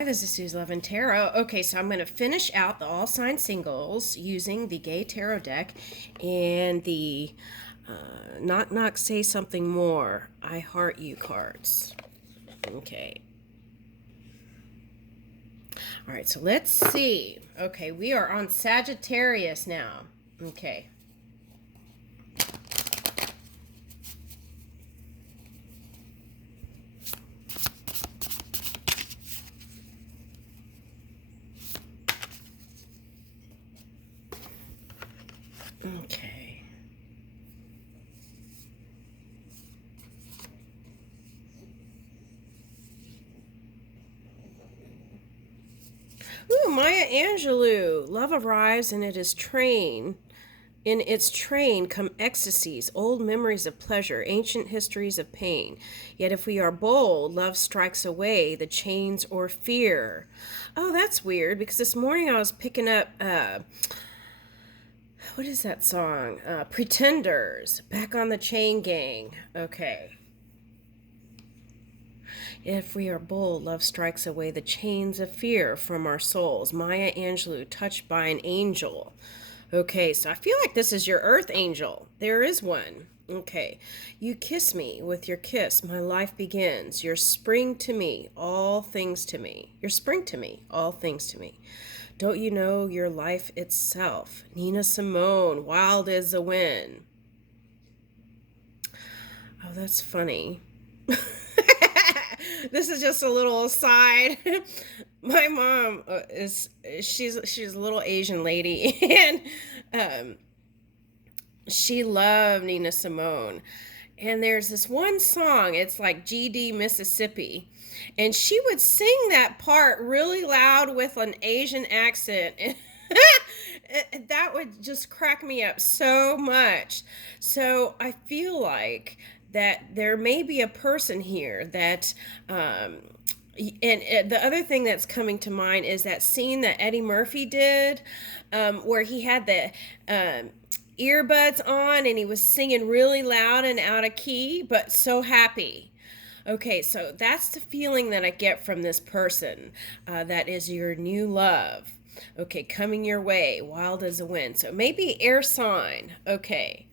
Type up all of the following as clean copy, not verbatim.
This is Sue's Love and Tarot. Okay, so I'm going to finish out the all sign singles using the Gay Tarot deck and the Knock Knock Say Something More I Heart You cards. Okay. All right, so let's see. Okay, we are on Sagittarius now. Okay. Okay. Ooh, Maya Angelou. Love arrives and it is train. In its train come ecstasies, old memories of pleasure, ancient histories of pain. Yet if we are bold, love strikes away the chains or fear. Oh, that's weird because this morning I was picking up what is that song? Pretenders, Back on the Chain Gang. Okay. If we are bold, love strikes away the chains of fear from our souls. Maya Angelou, touched by an angel. Okay, so I feel like this is your earth angel. There is one. Okay. You kiss me with your kiss. My life begins. You're spring to me, all things to me. You're spring to me, all things to me. Don't you know your life itself? Nina Simone, Wild as the Wind. Oh, that's funny. This is just a little aside. My mom she's a little Asian lady, and she loved Nina Simone. And there's this one song, it's like GD Mississippi, and she would sing that part really loud with an Asian accent. That would just crack me up so much. So I feel like that there may be a person here that and the other thing that's coming to mind is that scene that Eddie Murphy did, where he had the earbuds on and he was singing really loud and out of key, but so happy. Okay, so that's the feeling that I get from this person. That is your new love. Okay, coming your way, wild as a wind. So maybe air sign. Okay.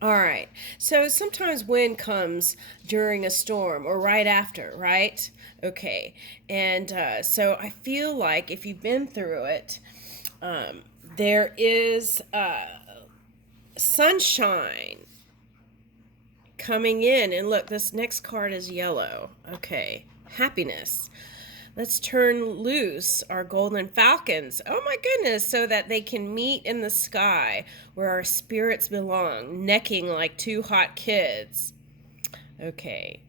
All right. So sometimes wind comes during a storm or right after, right? Okay. And so I feel like if you've been through it, there is sunshine coming in. And look, this next card is yellow. Okay. Happiness. Let's turn loose our golden falcons. Oh my goodness, so that they can meet in the sky where our spirits belong, necking like two hot kids. Okay.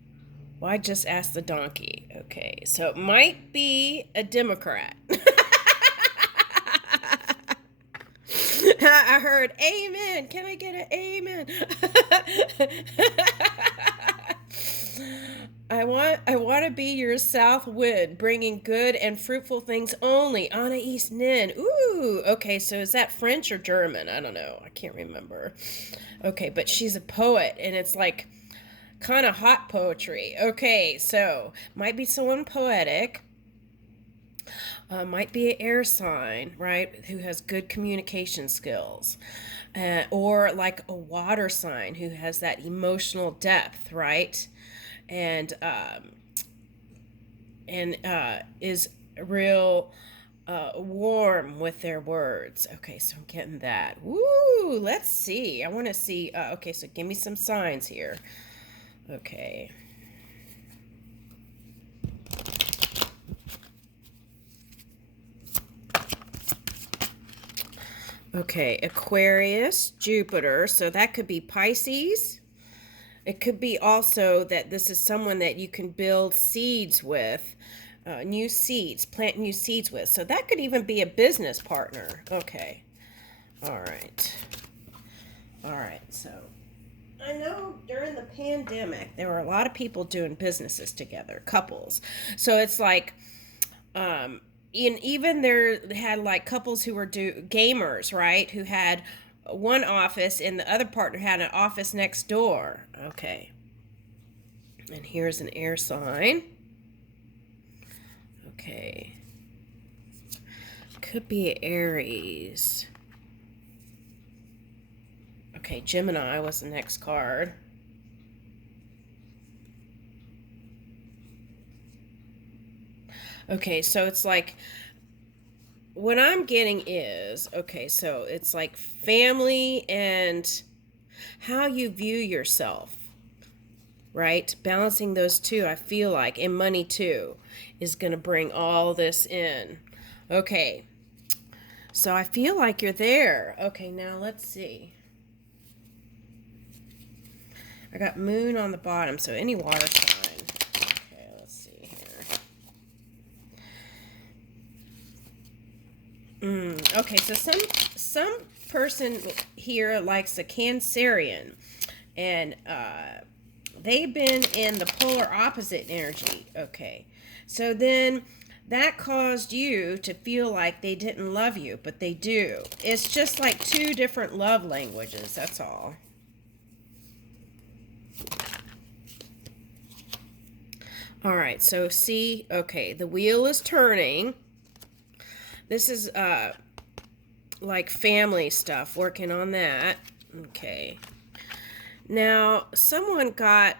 Well, I just asked the donkey. Okay, so it might be a Democrat. I heard amen. Can I get an amen? I want to be your south wind, bringing good and fruitful things only. Anna East Nin. Ooh, okay, so is that French or German? I don't know. I can't remember. Okay, but she's a poet, and it's like kind of hot poetry. Okay, so might be someone poetic. Might be an air sign, right, who has good communication skills. Or like a water sign who has that emotional depth, right? And is real warm with their words. Okay, so I'm getting that. Woo, let's see. I want to see. Okay, so give me some signs here. Okay. Okay, Aquarius, Jupiter. So that could be Pisces. It could be also that this is someone that you can build seeds with, new seeds, plant new seeds with. So that could even be a business partner. Okay. All right. All right. So I know during the pandemic, there were a lot of people doing businesses together, couples. So it's like, even there had like couples who were gamers, right? Who had one office and the other partner had an office next door. Okay. And here's an air sign. Okay. Could be Aries. Okay, Gemini was the next card. Okay, so it's like, what I'm getting is, okay, so it's like family and how you view yourself, right? Balancing those two, I feel like, and money too, is going to bring all this in. Okay, so I feel like you're there. Okay, now let's see. I got moon on the bottom, so any water sign. Okay, let's see here. Okay, so some person here likes a Cancerian, and they've been in the polar opposite energy. Okay, so then that caused you to feel like they didn't love you, but they do. It's just like two different love languages, that's all. All right, so see, okay, the wheel is turning. This is like family stuff, working on that. Okay. Now, someone got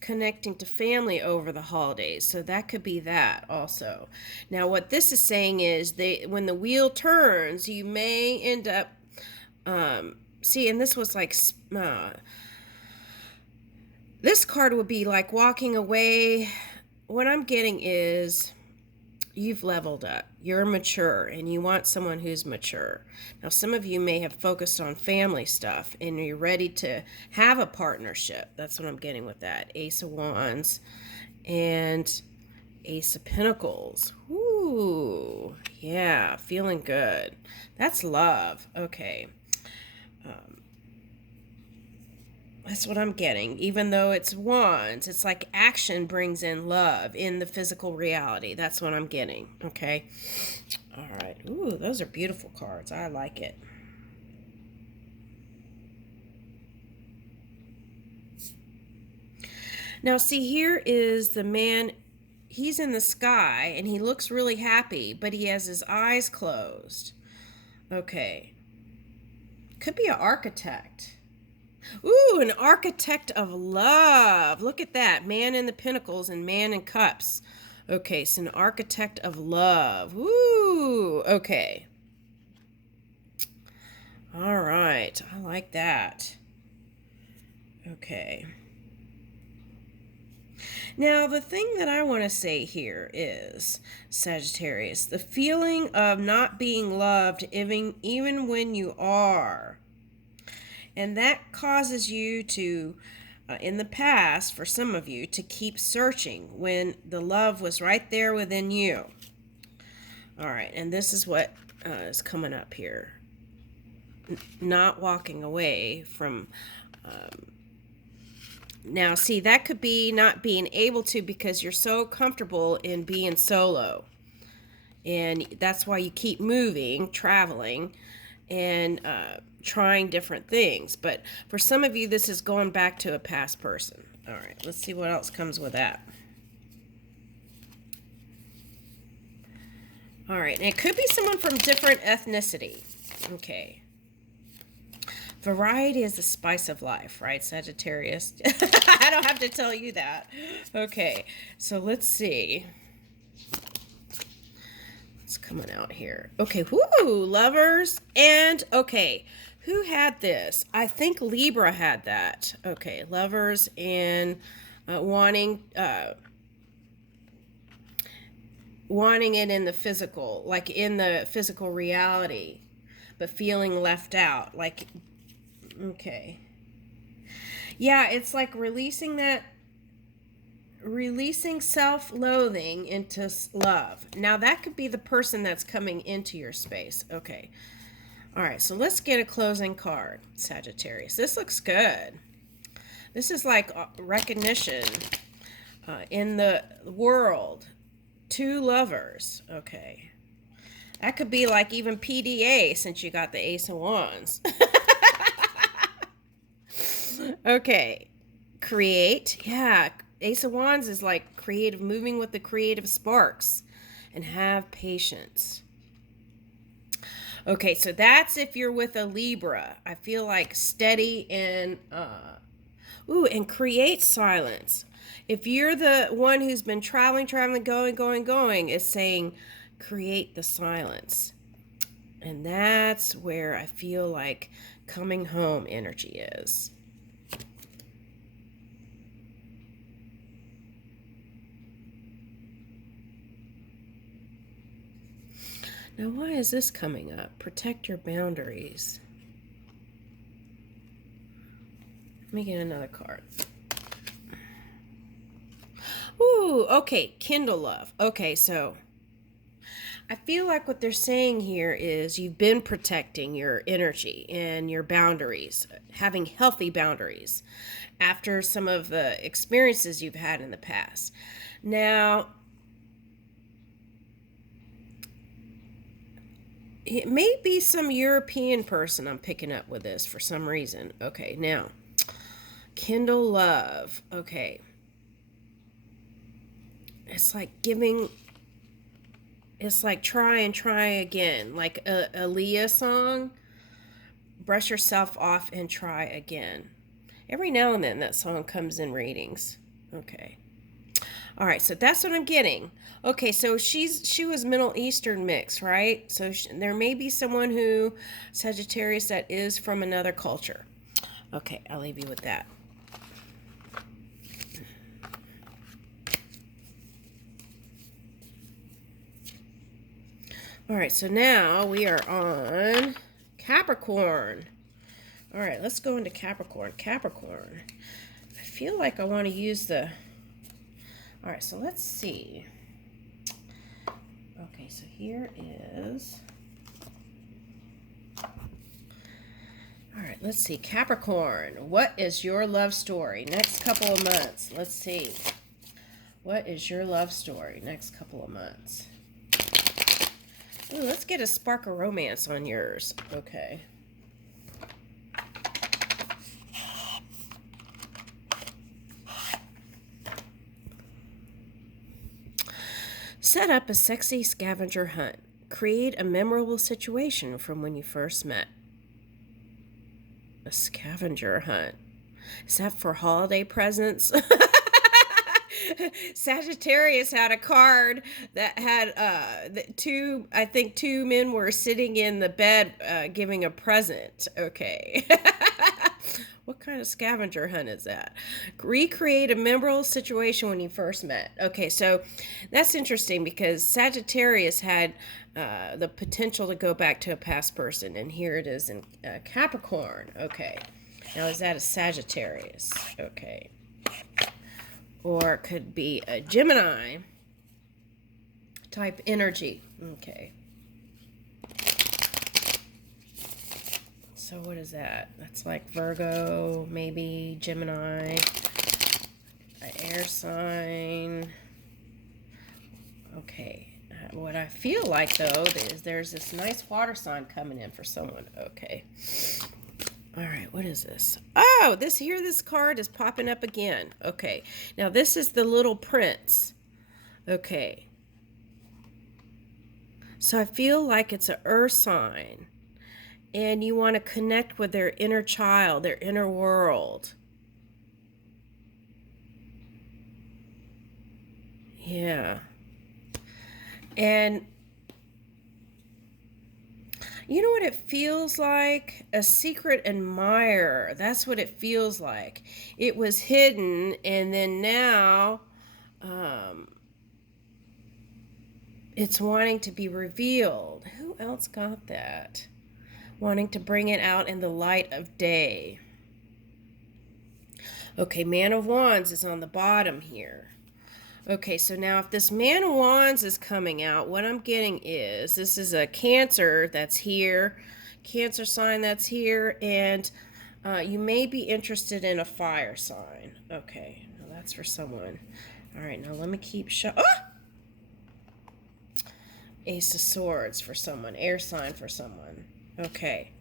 connecting to family over the holidays, so that could be that also. Now, what this is saying is when the wheel turns, you may end up see, and this was like this card would be like walking away. What I'm getting is you've leveled up. You're mature and you want someone who's mature. Now, some of you may have focused on family stuff and you're ready to have a partnership. That's what I'm getting with that. Ace of Wands and Ace of Pentacles. Ooh, yeah, feeling good. That's love. Okay. That's what I'm getting. Even though it's wands, it's like action brings in love in the physical reality. That's what I'm getting. Okay. All right. Ooh, those are beautiful cards. I like it. Now, see, here is the man. He's in the sky and he looks really happy, but he has his eyes closed. Okay. Could be an architect. Ooh, an architect of love. Look at that. Man in the Pentacles and Man in Cups. Okay, so an architect of love. Ooh, okay. All right. I like that. Okay. Now, the thing that I want to say here is, Sagittarius, the feeling of not being loved even when you are. And that causes you to, in the past, for some of you, to keep searching when the love was right there within you. All right, and this is what is coming up here. Not walking away from... now, see, that could be not being able to because you're so comfortable in being solo. And that's why you keep moving, traveling, and trying different things. But for some of you, this is going back to a past person. All right, let's see what else comes with that. All right, and it could be someone from different ethnicity. Okay. Variety is the spice of life, right, Sagittarius? I don't have to tell you that. Okay, so let's see. What's coming out here? Okay, whoo, lovers. And, okay, who had this? I think Libra had that. Okay, lovers and wanting it in the physical, like in the physical reality, but feeling left out. Like, okay. Yeah, it's like releasing self-loathing into love. Now, that could be the person that's coming into your space. Okay. All right, so let's get a closing card, Sagittarius. This looks good. This is like recognition in the world. Two lovers. Okay. That could be like even PDA since you got the Ace of Wands. Okay. Create. Yeah. Ace of Wands is like creative, moving with the creative sparks. and have patience. Okay, so that's if you're with a Libra. I feel like steady and and create silence. If you're the one who's been traveling, going, it's saying create the silence. And that's where I feel like coming home energy is. Now, why is this coming up? Protect your boundaries. Let me get another card. Ooh, okay, kindle love. Okay, so I feel like what they're saying here is you've been protecting your energy and your boundaries, having healthy boundaries after some of the experiences you've had in the past. Now, it may be some European person I'm picking up with this for some reason. Okay, now, kindle love. Okay. It's like giving, it's like try and try again. Like a Aaliyah song, brush yourself off and try again. Every now and then that song comes in readings. Okay. All right, so that's what I'm getting. Okay, so she was Middle Eastern mix, right? So there may be someone who, Sagittarius, that is from another culture. Okay, I'll leave you with that. All right, so now we are on Capricorn. All right, let's go into Capricorn. Capricorn. I feel like I want to use the... All right, so let's see. Okay, so here is... All right, let's see. Capricorn, what is your love story next couple of months? Let's see. What is your love story next couple of months? Ooh, let's get a spark of romance on yours. Okay. Set up a sexy scavenger hunt. Create a memorable situation from when you first met. A scavenger hunt. Is that for holiday presents? Sagittarius had a card that had two men were sitting in the bed giving a present. Okay. What kind of scavenger hunt is that? Recreate a memorable situation when you first met. Okay, so that's interesting because Sagittarius had the potential to go back to a past person, and here it is in Capricorn. Okay, now is that a Sagittarius? Okay. Or it could be a Gemini type energy. Okay. So what is that? That's like Virgo, maybe Gemini, an air sign. Okay. What I feel like, though, is there's this nice water sign coming in for someone. Okay. All right, what is this? Oh, this card is popping up again. Okay, now this is the Little Prince. Okay. So I feel like it's an earth sign. And you want to connect with their inner child, their inner world. Yeah. And you know what it feels like? A secret admirer. That's what it feels like. It was hidden, and then now it's wanting to be revealed. Who else got that? Wanting to bring it out in the light of day. Okay, Man of Wands is on the bottom here. Okay, so now if this Man of Wands is coming out, what I'm getting is this is a Cancer that's here, Cancer sign that's here, and you may be interested in a fire sign. Okay, now that's for someone. All right, now let me keep Ace of Swords for someone, air sign for someone. Okay.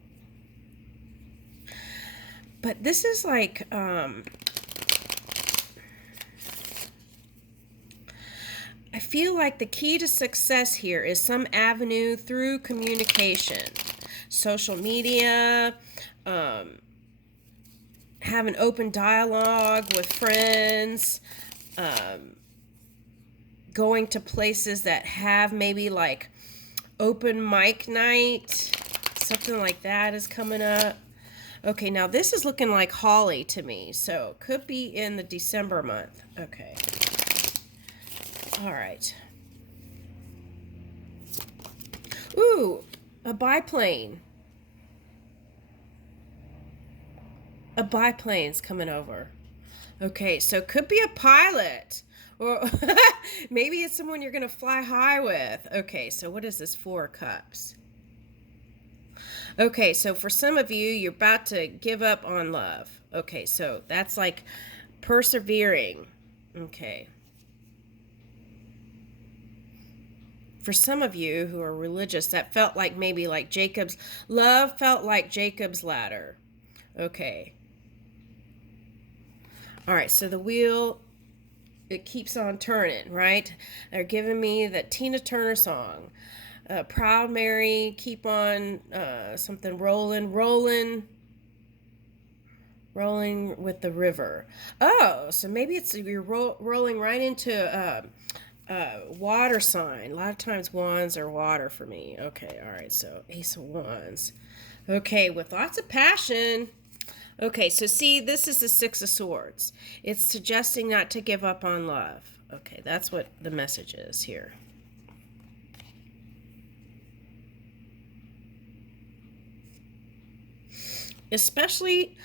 But this is like, I feel like the key to success here is some avenue through communication, social media, have an open dialogue with friends, going to places that have maybe like open mic night, something like that is coming up. Okay, now this is looking like Holly to me, so could be in the December month. Okay. All right. Ooh, a biplane. A biplane's coming over. Okay, so could be a pilot. Or maybe it's someone you're going to fly high with. Okay, so what is this? 4 cups. Okay, so for some of you, you're about to give up on love. Okay, so that's like persevering. Okay. For some of you who are religious, that felt like maybe like Jacob's love felt like Jacob's ladder. Okay. All right, so the wheel, it keeps on turning, right? They're giving me the Tina Turner song. Proud Mary, keep on something rolling with the river. Oh, so maybe it's you're rolling right into water sign. A lot of times wands are water for me. Okay, all right, so Ace of Wands. Okay, with lots of passion. Okay, so see, this is the 6 of Swords. It's suggesting not to give up on love. Okay, that's what the message is here. Especially,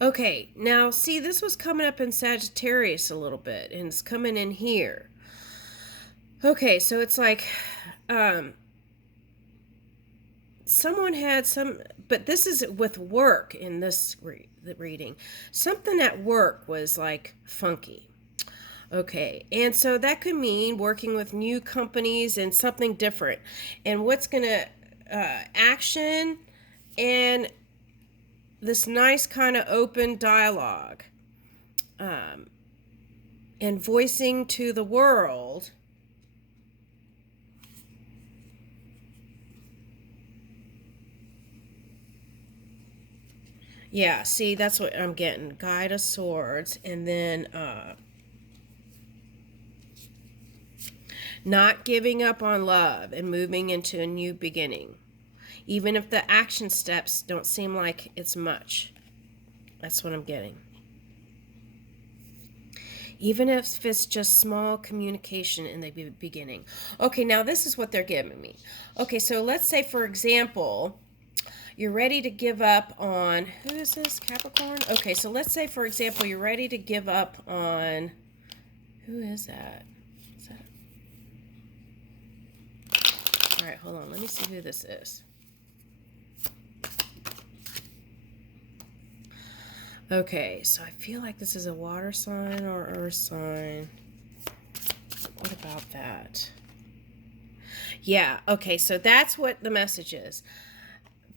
okay, now see, this was coming up in Sagittarius a little bit, and it's coming in here. Okay, so it's like, someone had some, but this is with work in this reading. Something at work was like funky. Okay, and so that could mean working with new companies and something different. And what's going to action and this nice kind of open dialogue and voicing to the world. Yeah, see, that's what I'm getting. Guide of Swords, and then not giving up on love and moving into a new beginning. Even if the action steps don't seem like it's much. That's what I'm getting. Even if it's just small communication in the beginning. Okay, now this is what they're giving me. Okay, so let's say, for example, you're ready to give up on, who is this, Capricorn? Okay, so let's say, for example, you're ready to give up on, who is that? All right, hold on, let me see who this is. Okay, so I feel like this is a water sign or earth sign. What about that? Yeah, okay, so that's what the message is.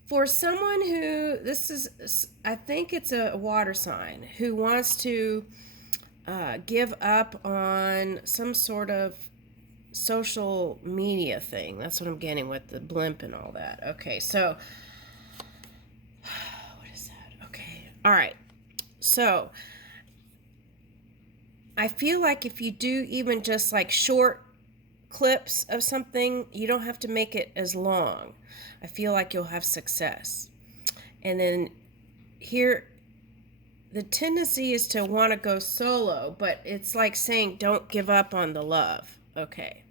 For someone who, this is, I think it's a water sign, who wants to give up on some sort of social media thing. That's what I'm getting with the blimp and all that. Okay, so, what is that? Okay, all right. So, I feel like if you do even just like short clips of something, you don't have to make it as long. I feel like you'll have success. And then here, the tendency is to want to go solo, but it's like saying don't give up on the love. Okay.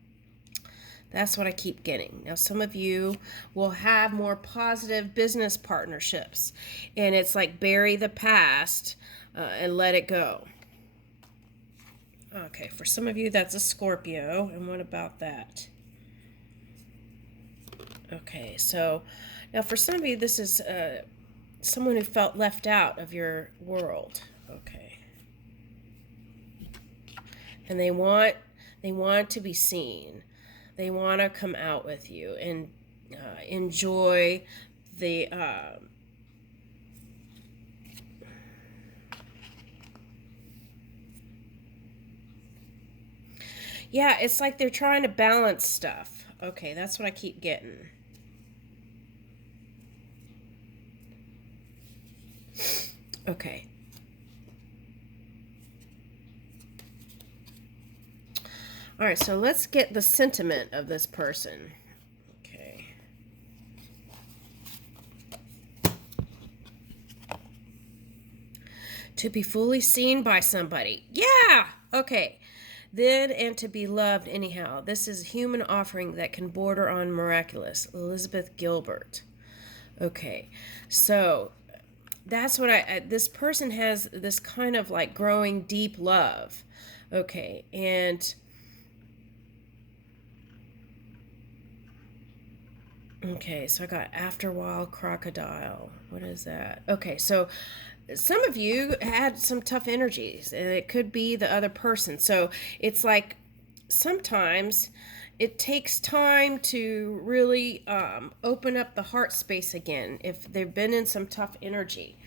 That's what I keep getting. Now, some of you will have more positive business partnerships, and it's like bury the past and let it go. Okay, for some of you, that's a Scorpio, and what about that? Okay, so now for some of you, this is someone who felt left out of your world. Okay, and they want to be seen. They want to come out with you and enjoy the Yeah, it's like they're trying to balance stuff. Okay, that's what I keep getting. Okay. All right, so let's get the sentiment of this person. Okay. To be fully seen by somebody. Yeah! Okay. Then and to be loved anyhow. This is a human offering that can border on miraculous. Elizabeth Gilbert. Okay. So that's what this person has this kind of like growing deep love. Okay. And okay, so I got after a while crocodile. What is that? Okay, so some of you had some tough energies, and it could be the other person. So it's like sometimes it takes time to really open up the heart space again if they've been in some tough energy.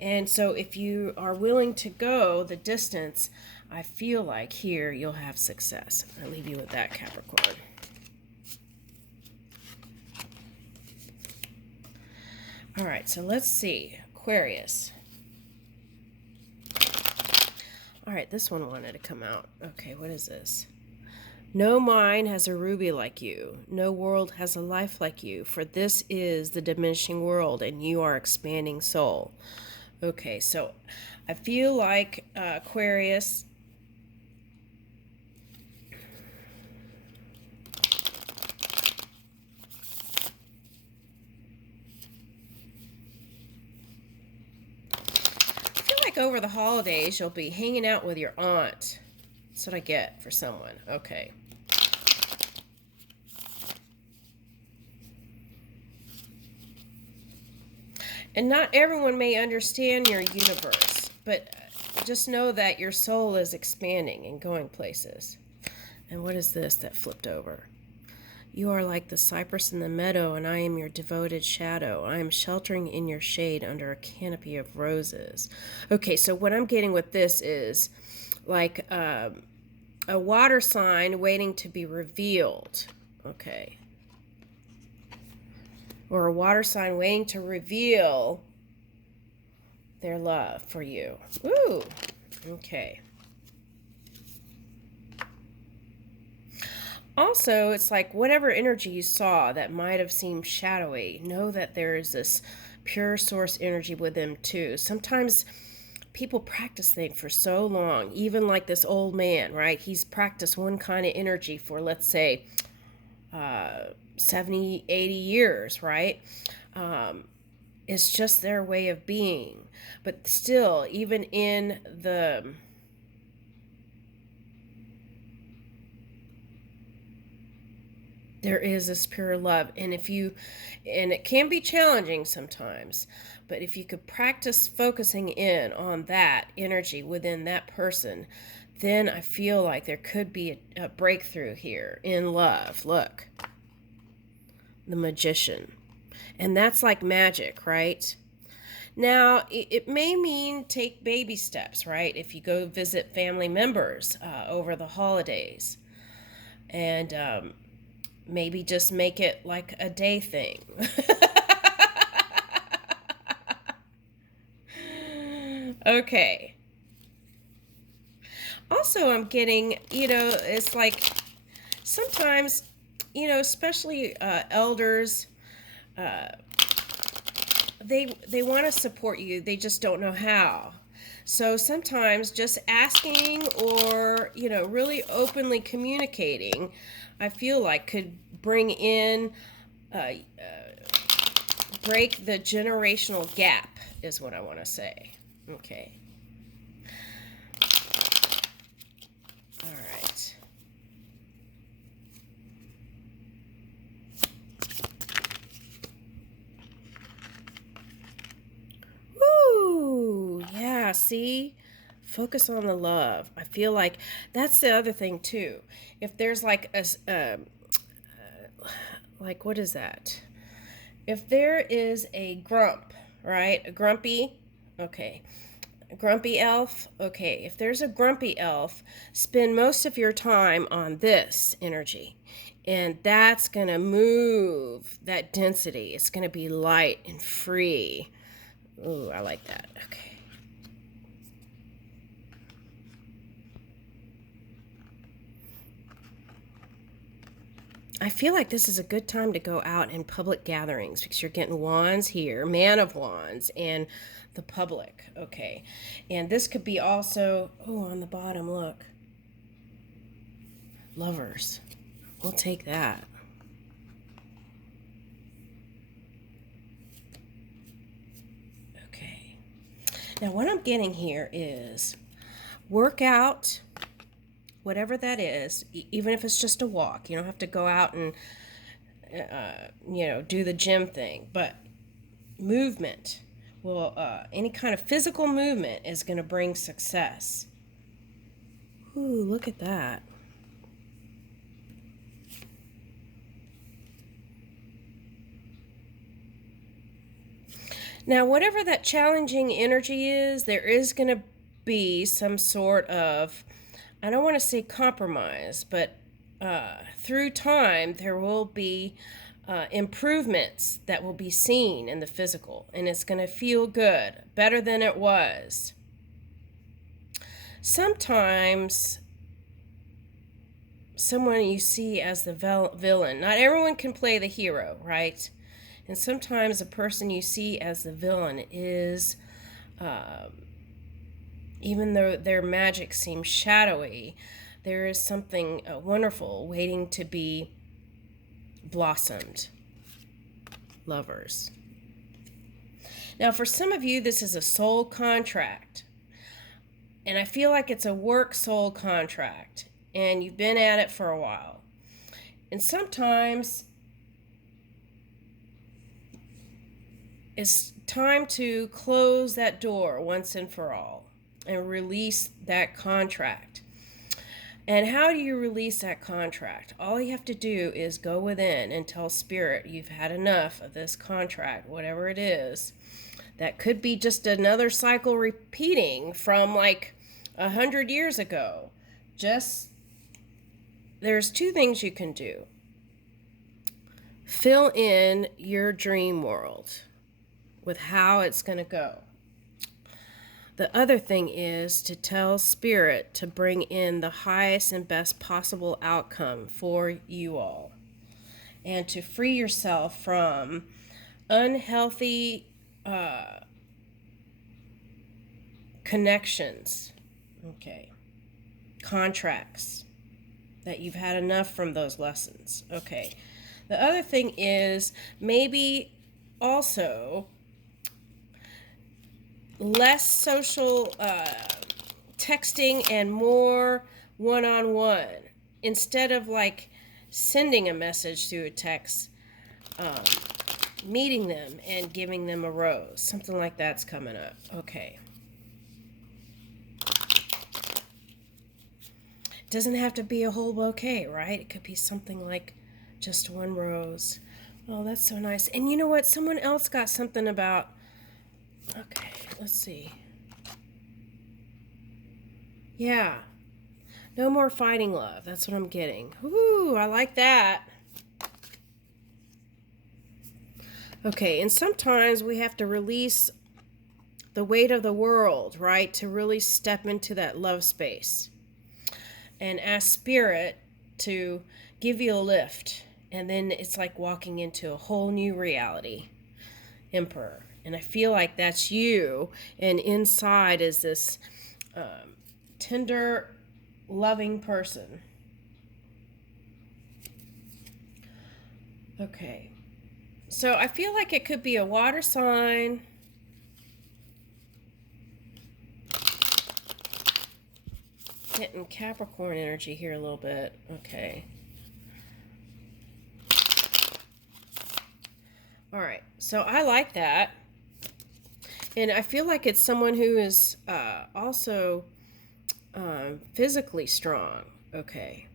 And so if you are willing to go the distance, I feel like here you'll have success. I'll leave you with that, Capricorn. All right, so let's see. Aquarius. All right, this one wanted to come out. Okay, what is this? No mind has a ruby like you. No world has a life like you. For this is the diminishing world, and you are expanding soul. Okay, so I feel like Aquarius... over the holidays, you'll be hanging out with your aunt. That's what I get for someone. Okay. And not everyone may understand your universe, but just know that your soul is expanding and going places. And what is this that flipped over? You are like the cypress in the meadow, and I am your devoted shadow. I am sheltering in your shade under a canopy of roses. Okay, so what I'm getting with this is like a water sign waiting to be revealed. Okay. Or a water sign waiting to reveal their love for you. Ooh, okay. Also, it's like whatever energy you saw that might have seemed shadowy, know that there is this pure source energy with them too. Sometimes people practice things for so long, even like this old man, right? He's practiced one kind of energy for, let's say, 70, 80 years, right? It's just their way of being. But still, even in the... there is this pure love, and it can be challenging sometimes, but if you could practice focusing in on that energy within that person, then I feel like there could be a breakthrough here in love. Look, the Magician, and that's like magic, right? Now, it may mean take baby steps, right? If you go visit family members over the holidays, and maybe just make it like a day thing. Okay. Also, I'm getting, it's like sometimes, especially elders, they want to support you. They just don't know how. So sometimes just asking or, really openly communicating, I feel like could bring in, break the generational gap is what I want to say. Okay. All right. Woo! Yeah, see? Focus on the love. I feel like that's the other thing too. If there's like like what is that? If there is a grump, right? A grumpy, okay. grumpy elf. Okay, if there's a grumpy elf, spend most of your time on this energy. And that's going to move that density. It's going to be light and free. Ooh, I like that. Okay. I feel like this is a good time to go out in public gatherings because you're getting wands here, man of wands, and the public. Okay. And this could be also, oh, on the bottom, look. Lovers. We'll take that. Okay. Now what I'm getting here is work out whatever that is, even if it's just a walk. You don't have to go out and, do the gym thing. But movement will, any kind of physical movement is going to bring success. Ooh, look at that. Now, whatever that challenging energy is, there is going to be some sort of, I don't want to say compromise, but through time, there will be improvements that will be seen in the physical, and it's going to feel good, better than it was. Sometimes, someone you see as the villain, not everyone can play the hero, right? And sometimes a person you see as the villain is, even though their magic seems shadowy, there is something wonderful waiting to be blossomed. Lovers. Now, for some of you, this is a soul contract. And I feel like it's a work soul contract. And you've been at it for a while. And sometimes it's time to close that door once and for all and release that contract. And how do you release that contract? All you have to do is go within and tell Spirit you've had enough of this contract, whatever it is. That could be just another cycle repeating from like 100 years ago. There's two things you can do. Fill in your dream world with how it's going to go. The other thing is to tell Spirit to bring in the highest and best possible outcome for you all. And to free yourself from unhealthy connections. Okay. Contracts. That you've had enough from those lessons. Okay. The other thing is maybe also less social texting and more one-on-one. Instead of like sending a message through a text, meeting them and giving them a rose. Something like that's coming up. Okay. Doesn't have to be a whole bouquet, right? It could be something like just one rose. Oh, that's so nice. And you know what? Someone else got something about... Okay, let's see. Yeah. No more fighting love. That's what I'm getting. Ooh, I like that. Okay, and sometimes we have to release the weight of the world, right? To really step into that love space. And ask Spirit to give you a lift. And then it's like walking into a whole new reality. Emperor. And I feel like that's you. And inside is this tender, loving person. Okay. So I feel like it could be a water sign. Getting Capricorn energy here a little bit. Okay. All right. So I like that. And I feel like it's someone who is also physically strong. Okay.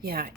Yeah.